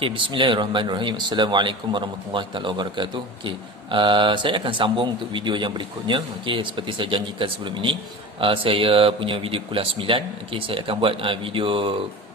Okey, bismillahirrahmanirrahim. Assalamualaikum warahmatullahi taala wabarakatuh. Okey, saya akan sambung untuk video yang berikutnya. Okey, seperti saya janjikan sebelum ini, saya punya video kuliah 9. Okey, saya akan buat video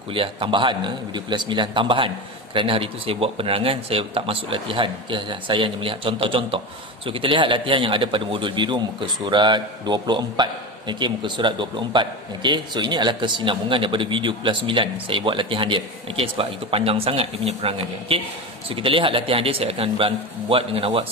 kuliah tambahan, video kuliah 9 tambahan. Kerana hari itu saya buat penerangan, saya tak masuk latihan. Okey, saya hanya melihat contoh-contoh. So, kita lihat latihan yang ada pada modul biru muka surat 24. Okey, muka surat 24. Okey, so ini adalah kesinambungan daripada video kelas 9. Saya buat latihan dia. Okey, sebab itu panjang sangat dia punya perangan dia. Okey, so kita lihat latihan dia. Saya akan buat dengan awak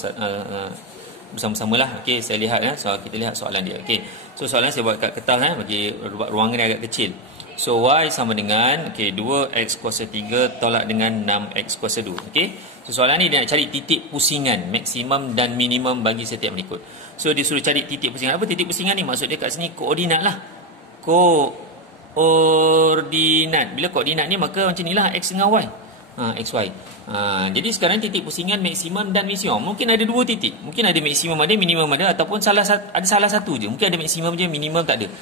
bersama-samalah. Okey, saya lihat so kita lihat soalan dia. Okey, so soalan saya buat kat kertas bagi ruangan dia agak kecil. So y sama dengan 2x kuasa 3 tolak dengan 6x kuasa 2. Okey, so soalan ni dia nak cari titik pusingan maksimum dan minimum bagi setiap berikut. So dia suruh cari titik pusingan. Apa titik pusingan ni? Maksud dia kat sini koordinat lah. Koordinat. Bila koordinat ni maka macam ni lah, x dengan y. X, y. Jadi sekarang titik pusingan maksimum dan maksimum. Mungkin ada dua titik. Mungkin ada maksimum ada, minimum ada. Ataupun ada salah satu je. Mungkin ada maksimum je, minimum tak ada.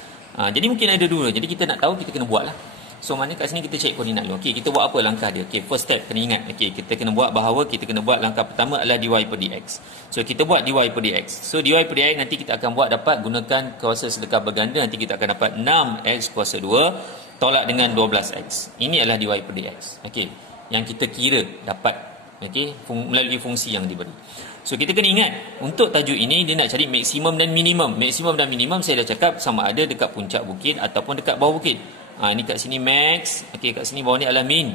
Jadi mungkin ada dua. Jadi kita nak tahu, kita kena buat lah. So mana kat sini kita cek koordinat dulu. Okey, kita buat apa langkah dia? Okey, first step kena ingat. Okey, kita kena buat bahawa kita kena buat langkah pertama adalah dy per dx. So kita buat dy per dx. So dy per dx nanti kita akan buat dapat gunakan kuasa sedekah berganda. Nanti kita akan dapat 6x kuasa 2 tolak dengan 12x. Ini adalah dy per dx. Okey, yang kita kira dapat melalui fungsi yang diberi. So kita kena ingat untuk tajuk ini dia nak cari maksimum dan minimum. Maksimum dan minimum saya dah cakap sama ada dekat puncak bukit ataupun dekat bawah bukit. Ini kat sini max. Okey, kat sini bawah ni adalah min.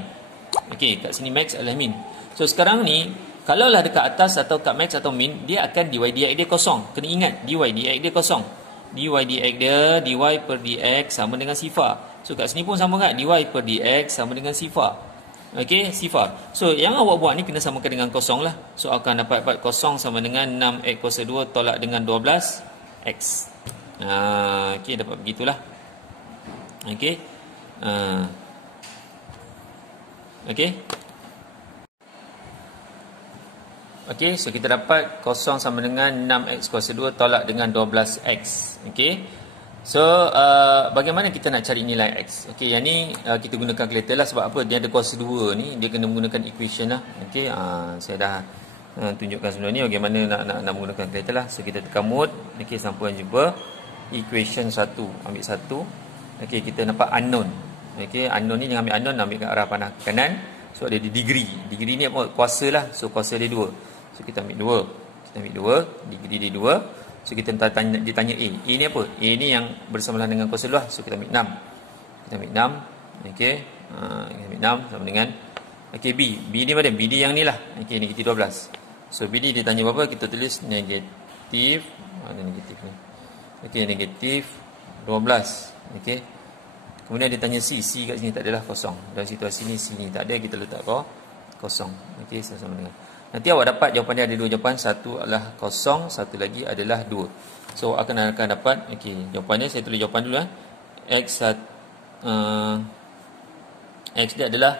Okey, kat sini max adalah min. So sekarang ni kalaulah dekat atas atau kat max atau min, dia akan dy dx dia kosong. Kena ingat dy dx dia kosong. Dy dx dia dy per dx sama dengan sifar. So kat sini pun sama kan, dy per dx sama dengan sifar. Okey, sifar. So yang awak buat ni kena samakan dengan kosong lah. So akan dapat kosong sama dengan 6x kuasa 2 tolak dengan 12x. Okey, dapat begitulah. Okey. Okey. Okey, so kita dapat kosong sama dengan 6x kuasa 2 tolak dengan 12x. Okey. So bagaimana kita nak cari nilai x? Okey, yang ni kita gunakan kalkulator lah. Sebab apa? Dia ada kuasa 2 ni, dia kena menggunakan equation lah. Okey, saya dah tunjukkan sebelum ni bagaimana nak menggunakan kalkulator lah. So kita tekan mode. Okey, sampai jumpa equation 1. Ambil 1. Okey, kita dapat unknown. Okey, unknown ni jangan ambil unknown, ambil ke arah panah kanan. So ada di degree. Degree ni apa? Kuasa lah. So kuasa dia 2. So kita ambil 2. Kita ambil 2, degree dia 2. So kita ditanya A. A ni apa? A ni yang bersamalah dengan kuasa luar. So kita ambil 6. Kita ambil 6. Okey. Kita ambil 6 sama dengan B. B ni mana? BD yang ni lah. Okey, negatif 12. So BD dia tanya berapa? Kita tulis negatif. Mana negatif ni? Okey, negatif 12. Okey. Kemudian dia tanya C. C kat sini tak adalah kosong. Dalam situasi ni C ni tak ada, kita letak kosong. Okey, sama dengan. Nanti awak dapat jawapan dia ada dua jawapan. Satu adalah kosong, satu lagi adalah 2. So akan dapat, okey, jawapannya saya tulis jawapan dulu X dia adalah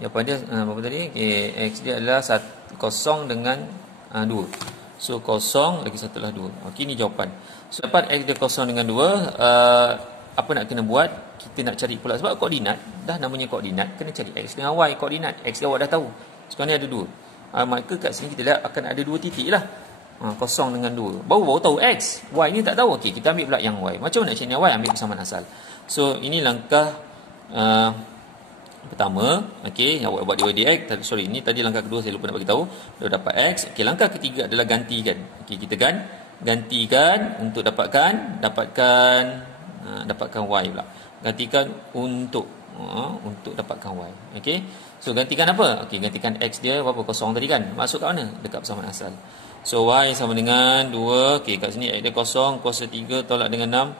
jawapan dia berapa tadi? Okey, X dia adalah kosong dengan 2. So kosong lagi satu adalah 2. Okey, ni jawapan. So dapat X dia kosong dengan 2. Apa nak kena buat? Kita nak cari pula, sebab koordinat dah namanya koordinat, kena cari X dengan Y koordinat. X dia awak dah tahu. Sekarang ni ada 2. Maka kat sini kita lihat akan ada 2 titik lah. Kosong dengan 2. Baru tahu X. Y ni tak tahu. Okey, kita ambil pula yang Y. Macam mana nak cari yang Y? Ambil persamaan asal. So ini langkah pertama. Okey, yang awak buat dy dx. Sorry, ini tadi langkah kedua saya lupa nak bagi tahu. Dah dapat X. Okey, langkah ketiga adalah gantikan. Okey, kita gantikan untuk dapatkan Y pula. Gantikan untuk dapatkan Y. Okey. So gantikan apa? Okey, gantikan X dia berapa? Kosong tadi kan? Masuk kat mana? Dekat persamaan asal. So Y sama dengan 2. Okey, kat sini X dia kosong, kuasa 3 tolak dengan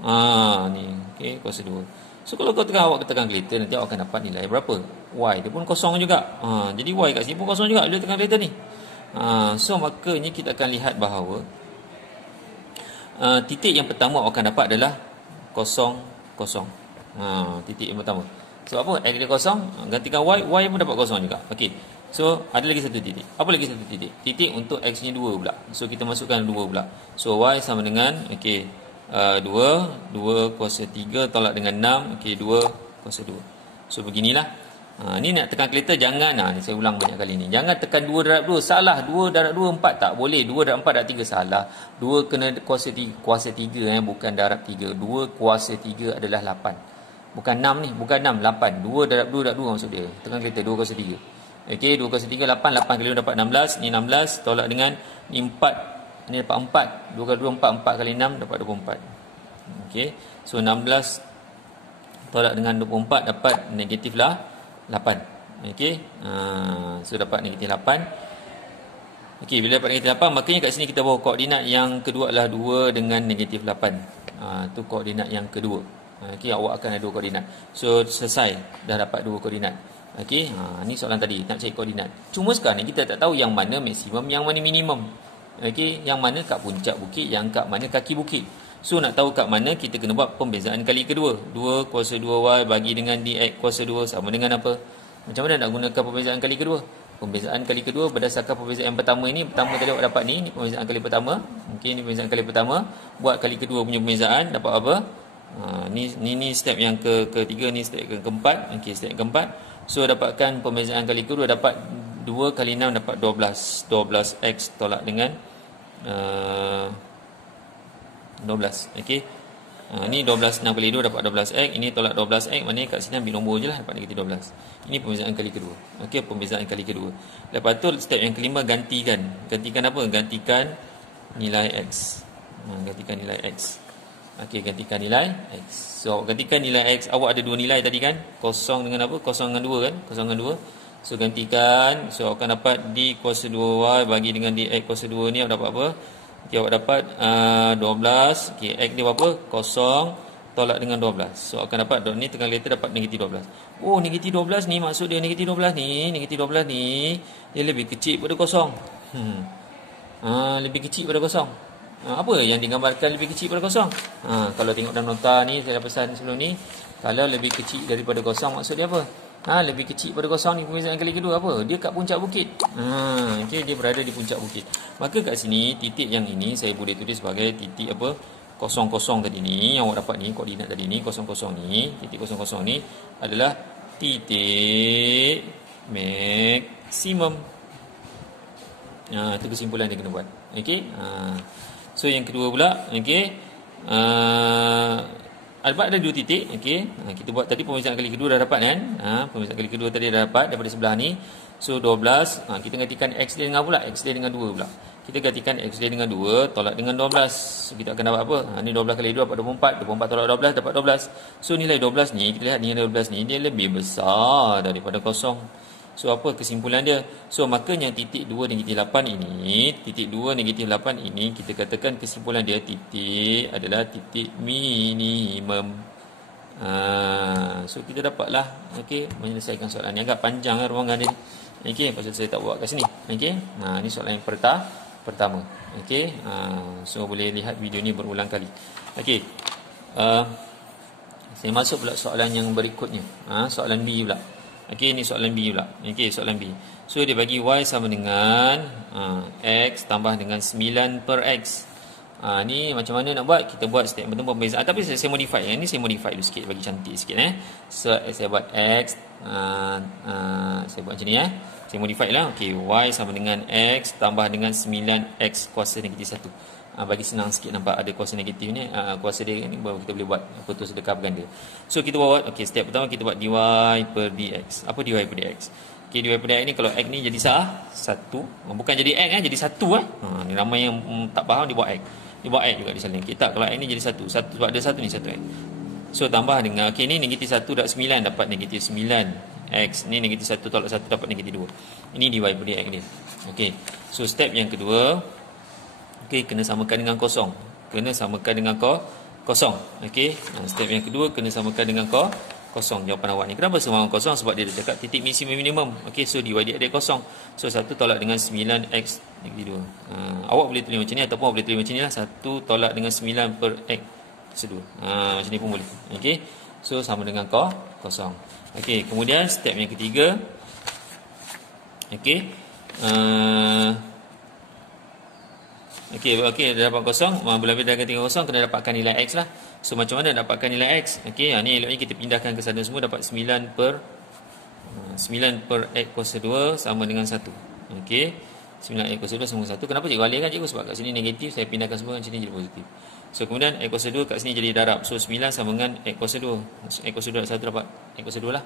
6. Ni. Okey, kuasa 2. So kalau awak tekan kalkulator, nanti awak akan dapat nilai berapa? Y dia pun kosong juga. Jadi Y kat sini pun kosong juga bila tekan kalkulator ni. So makanya kita akan lihat bahawa titik yang pertama awak akan dapat adalah kosong. Titik yang pertama. Sebab apa? X dia kosong, gantikan Y pun dapat kosong juga. Okey. So ada lagi satu titik. Apa lagi satu titik? Titik untuk X ni 2 pula. So kita masukkan 2 pula. So Y sama dengan 2 kuasa 3 tolak dengan 6. Okey, 2 kuasa 2. So beginilah Ni nak tekan kalkulator jangan, ni saya ulang banyak kali ni. Jangan tekan 2 darab 2, salah. 2 darab 2 4 tak boleh. 2 darab 4 darab 3 salah. 2 kena kuasa 3, kuasa 3 bukan darab 3. 2 kuasa 3 adalah 8. Bukan 6 ni, bukan 6, 8. 2 darab 2 darab 2 maksud dia. Tekan kalkulator 2 kuasa 3. Okey, 2 kuasa 3 8, 8 kali 2 dapat 16. Ni 16 tolak dengan ni 4. Ni dapat 4. 2 kali 2 4, 4 kali 6 dapat 24. Okey. So 16 tolak dengan 24 dapat negatif lah 8. Okey. So dapat negatif 8. Okey, bila dapat negatif 8, makanya kat sini kita bawa koordinat yang kedua adalah 2 dengan negatif 8. Tu koordinat yang kedua. Okey, awak akan ada 2 koordinat. So selesai, dah dapat 2 koordinat. Okey, ni soalan tadi, nak cari koordinat. Cuma sekarang ni kita tak tahu yang mana maksimum, yang mana minimum. Okey, yang mana kat puncak bukit, yang kat mana kaki bukit. So nak tahu kat mana, kita kena buat pembezaan kali kedua. 2 kuasa 2y bagi dengan dx kuasa 2 sama dengan apa? Macam mana nak gunakan pembezaan kali kedua? Pembezaan kali kedua berdasarkan pembezaan yang pertama ini. Pertama tadi awak dapat ni pembezaan kali pertama. Okey, ni pembezaan kali pertama. Buat kali kedua punya pembezaan, dapat apa? Ni step yang ketiga, ni step yang keempat. Okey, step yang keempat. So dapatkan pembezaan kali kedua, dapat 2 kali 6 dapat 12. 12x tolak dengan 12. Okey. Ni 12 6 kali 2 dapat 12x. Ini tolak 12x, maknanya kat sini ambil nombor je lah, dapat negatif 12. Ini pembezaan kali kedua. Okey, pembezaan kali kedua. Lepas tu step yang kelima, gantikan. Gantikan apa? Gantikan nilai x. Gantikan nilai x. Okey, gantikan nilai x. So gantikan nilai x, awak ada 2 nilai tadi kan? Kosong dengan apa? Kosong dengan 2 kan? Kosong dengan 2. So gantikan, so awak akan dapat d kuasa 2y bagi dengan dx kuasa 2 ni awak dapat apa? Okay, awak dapat 12. Okay, x ni berapa? Kosong tolak dengan 12. So akan dapat dot ni tekan letter dapat negatif 12. Oh, negatif 12 ni maksud dia negatif 12 ni. Negatif 12 ni dia lebih kecil pada kosong. Lebih kecil pada kosong. Apa yang digambarkan lebih kecil pada kosong? Kalau tengok dalam nota ni, saya dah pesan sebelum ni, kalau lebih kecil daripada kosong maksud dia apa? Lebih kecil pada kosong ni pembezaan kali kedua apa? Dia kat puncak bukit. Okay, dia berada di puncak bukit. Maka kat sini titik yang ini saya boleh tulis sebagai titik apa? Kosong-kosong tadi ni yang awak dapat ni, koordinat tadi ni, kosong-kosong ni, titik kosong-kosong ni adalah titik maksimum. Itu kesimpulan dia kena buat. Okey. So yang kedua pula, okey. Ada 2 titik, okey. Kita buat tadi pembezaan kali kedua dah dapat kan? Pembezaan kali kedua tadi dah dapat daripada sebelah ni. So 12, kita gantikan x dia dengan pula, x dia dengan 2 pula. Kita gantikan x dia dengan 2 tolak dengan 12. So kita akan dapat apa? Ni 12 kali 2 dapat 24. 24 tolak 12 dapat 12. So nilai 12 ni, kita lihat nilai 12 ni dia lebih besar daripada kosong. So apa kesimpulan dia? So makanya titik 2 negatif 8 ini, titik 2 negatif 8 ini, kita katakan kesimpulan dia titik adalah titik minimum. So kita dapatlah, okey, menyelesaikan soalan ni. Agak panjang ruangan dia. Okey, pasal saya tak buat kat sini. Okey. Ni soalan yang pertama. Okey. So boleh lihat video ni berulang kali. Okey. Saya masuk pula soalan yang berikutnya. Soalan B pula. Okey, ni soalan B pula. Okey, soalan B. So dia bagi y sama dengan x tambah dengan 9 per x. Ni macam mana nak buat? Kita buat step pertama pembezaan. Tapi saya modify. Yang ni saya modify dulu sikit bagi cantik sikit So saya buat x saya buat macam ni Saya modify lah. Okey, y sama dengan x tambah dengan 9x kuasa negatif 1. Bagi senang sikit nampak ada kuasa negatif ni, kuasa dia ni baru kita boleh buat apa tu sedekah berganda. So kita buat, okey, step pertama kita buat dy per dx. Apa dy per dx? Okey, dy per dx ni kalau x ni jadi satu, bukan jadi x jadi satu ni ramai yang tak faham dia buat x. Dia buat x juga di sana. Kita kalau x ni jadi satu sebab ada satu ni satu x. So tambah dengan okey ni negatif 1 darab 9 dapat negatif 9 x. Ni negatif 1 tolak 1 dapat negatif 2. Ini dy per dx ni. Okey. So step yang kedua, okey, kena samakan dengan kosong. Kena samakan dengan kosong. Okey. Step yang kedua kena samakan dengan kosong. Jawapan awak ni. Kenapa samakan kosong? Sebab dia dah cakap titik maksimum minimum. Okey, so dy dx kosong. So 1 tolak dengan 9x negatif 2. Awak boleh tulis macam ni ataupun awak boleh tulis macam ni lah. 1 tolak dengan 9 per x se-2. Macam ni pun boleh. Okey. So sama dengan kosong. Okey, kemudian step yang ketiga. Okey. Okey, dah dapat kosong. Bila dah ganti kosong, kena dapatkan nilai x lah. So macam mana dapatkan nilai x? Okey, ni eloknya kita pindahkan ke sana semua, dapat 9 per 9 per X kuasa 2 sama dengan 1. Okey. 9 X kuasa 2 sama dengan 1. Kenapa cikgu alihkan cikgu? Sebab kat sini negatif, saya pindahkan semua, kat sini jadi positif. So kemudian X kuasa 2 kat sini jadi darab. So 9 sama dengan X kuasa 2. X kuasa 2 1 dapat X kuasa 2 lah.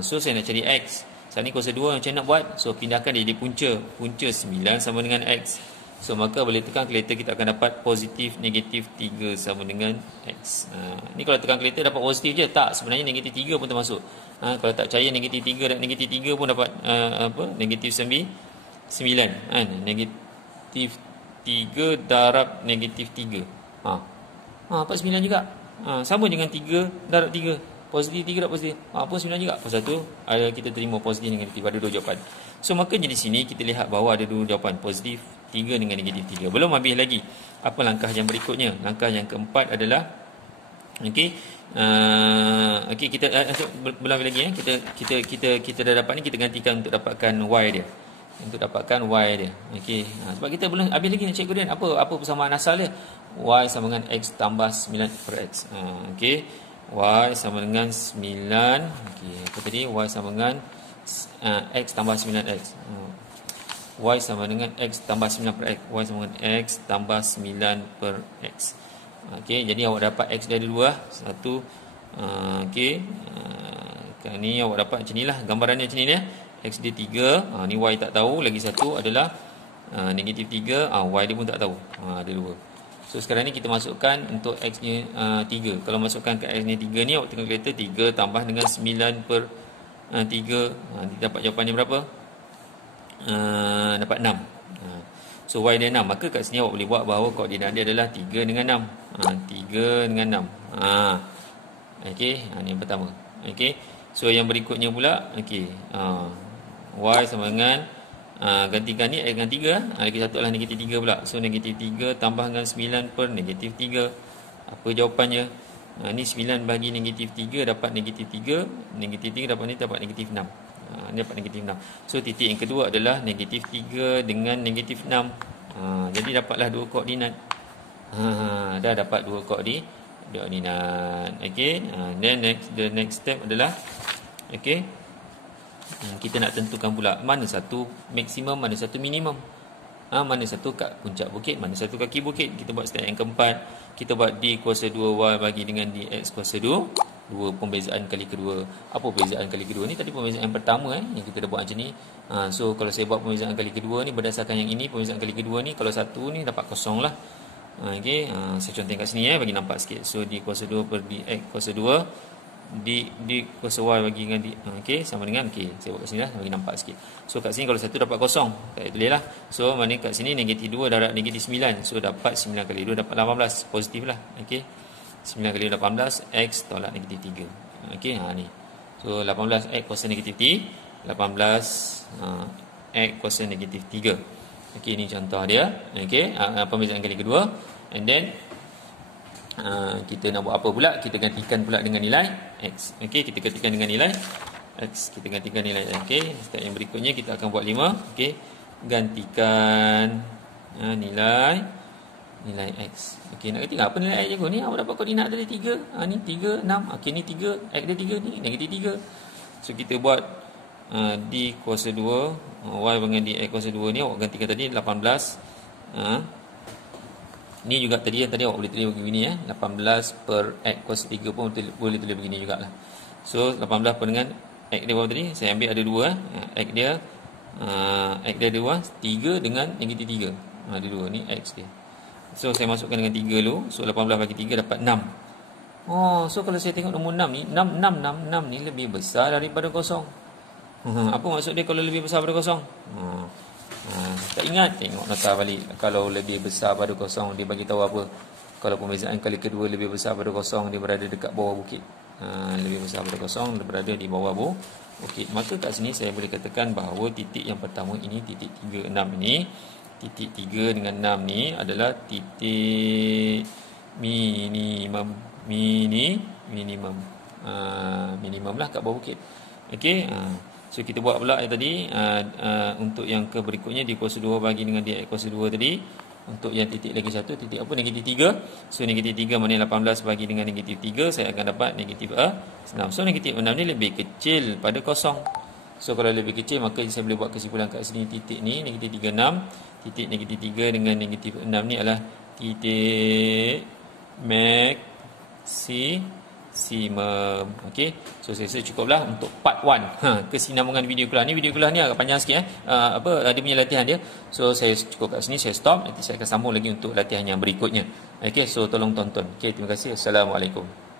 So saya nak cari X. Saat ni kuasa 2 macam nak buat. So pindahkan dia jadi punca. Punca 9 sama dengan X. So maka boleh tekan kalkulator, kita akan dapat positif negatif 3 sama dengan X. Ni kalau tekan kalkulator dapat positif je. Tak, sebenarnya negatif 3 pun termasuk. Kalau tak percaya negatif 3 dan negatif 3 pun dapat negatif 9 kan. Negatif 3 darab negatif 3. Dapat 9 juga. Sama dengan 3 darab 3. Positif 3 darab positif. Pun 9 juga. Pasal tu kita terima positif dengan negatif. Ada dua jawapan. So maka di sini kita lihat bahawa ada dua jawapan. Positif 3 dengan negatif 3. Belum habis lagi. Apa langkah yang berikutnya? Langkah yang keempat adalah kita belum lagi kita dah dapat ni, kita gantikan untuk dapatkan y dia. Untuk dapatkan y dia. Sebab kita belum habis lagi nak cikgu dia. Apa persamaan asal dia? Y sama dengan x tambah 9 per x. Y sama dengan 9. Apa tadi? Y sama dengan x tambah 9x. Y sama dengan x tambah 9 per x. Y sama dengan x tambah 9 per x. Jadi awak dapat x dari dua. Satu. Ni awak dapat macam inilah. Gambarannya macam ni dia. X dia 3. Ni y tak tahu. Lagi satu adalah negatif 3. Y dia pun tak tahu. Ada dua. So sekarang ni kita masukkan untuk x nya 3. Kalau masukkan ke x nya 3 ni, awak tengok kalkulator 3 tambah dengan 9 per 3. Dapat jawapannya berapa? Dapat 6. So y dia 6. Maka kat sini awak boleh buat bahawa koordinat dia adalah 3 dengan 6. 3 dengan 6. Ni yang pertama. So yang berikutnya pula, y sama dengan gantikan ni x dengan 3. Lagi satu adalah negatif 3 pula. So negatif 3 tambah dengan 9 per negatif 3. Apa jawapannya? Ni 9 bagi negatif 3 dapat negatif 3. Negatif 3 dapat ni dapat negatif 6. Ni dapat negatif 6. So titik yang kedua adalah negatif 3 dengan negatif 6. Jadi dapatlah dua koordinat. Dah dapat dua koordinat. Then the next step adalah kita nak tentukan pula mana satu maksimum, mana satu minimum. Mana satu kat puncak bukit, mana satu kaki bukit. Kita buat step yang keempat. Kita buat D kuasa 2Y bagi dengan DX kuasa 2. Dua pembezaan kali kedua. Apa pembezaan kali kedua ni? Tadi pembezaan yang pertama yang kita dah buat macam ni. So kalau saya buat pembezaan kali kedua ni berdasarkan yang ini, pembezaan kali kedua ni, kalau satu ni dapat kosong lah. Saya contoh kat sini bagi nampak sikit. So D kuasa 2 per DX kuasa 2. D kuasa Y bagi dengan D. Sama dengan saya buat kat sini lah bagi nampak sikit. So kat sini kalau satu dapat kosong, tak boleh lah. So mana kat sini negatif 2 darab negatif 9. So dapat 9 kali 2 dapat 18. Positif lah. 9 kali 18 X tolak negatif 3. Ni. So 18 X kuasa negatif 3. 18 X kuasa negatif 3. Ni contoh dia. Pembezaan kali kedua. And then kita nak buat apa pula? Kita gantikan pula dengan nilai X. Kita gantikan dengan nilai X. Kita gantikan nilai X. Step yang berikutnya kita akan buat 5. Gantikan nilai X. Nak gantikan apa nilai X je? Ni awak dapat koordinat tadi 3. Ni 3, 6. Ni 3. X dia 3 ni. Negatif 3. So kita buat D kuasa 2. Y dengan DX kuasa 2 ni awak gantikan tadi 18. Ni juga tadi yang tadi awak boleh tulis begini 18 per X kuasa 3 pun boleh tulis begini jugalah. So 18 per dengan X dia berapa tadi? Saya ambil ada 2 X dia X dia 2 3 dengan negatif 3. Ada 2 ni X dia. So saya masukkan dengan 3 dulu. So 18 bagi 3 dapat 6. So kalau saya tengok nombor 6 ni 6 ni lebih besar daripada kosong. Apa maksud dia kalau lebih besar daripada kosong? Tak ingat, tengok nota balik. Kalau lebih besar pada kosong, dia bagi tahu apa? Kalau pembezaan kali kedua lebih besar pada kosong, dia berada dekat bawah bukit. Lebih besar pada kosong, dia berada di bawah bukit. Maka kat sini saya boleh katakan bahawa titik yang pertama ini, titik 3, 6 ini, titik 3 dengan 6 ni adalah titik minimum. Minimum lah kat bawah bukit. So kita buat pula yang tadi untuk yang ke berikutnya D kuasa 2 bagi dengan DX kuasa 2 tadi. Untuk yang titik lagi satu, titik apa? Negatif 3. So negatif 3 maknanya 18 bagi dengan negatif 3, saya akan dapat negatif 6. So negatif 6 ni lebih kecil pada kosong. So kalau lebih kecil, maka saya boleh buat kesimpulan kat sini, titik ni negatif 36, titik negatif 3 dengan negatif 6 ni adalah titik maksimum. Okey. So saya rasa cukuplah untuk part 1. Kesinambungan video kelas ni. Video kelas ni agak panjang sikit ada punya latihan dia. So saya cukup kat sini, saya stop. Nanti saya akan sambung lagi untuk latihan yang berikutnya. Okey, so tolong tonton. Okey, terima kasih. Assalamualaikum.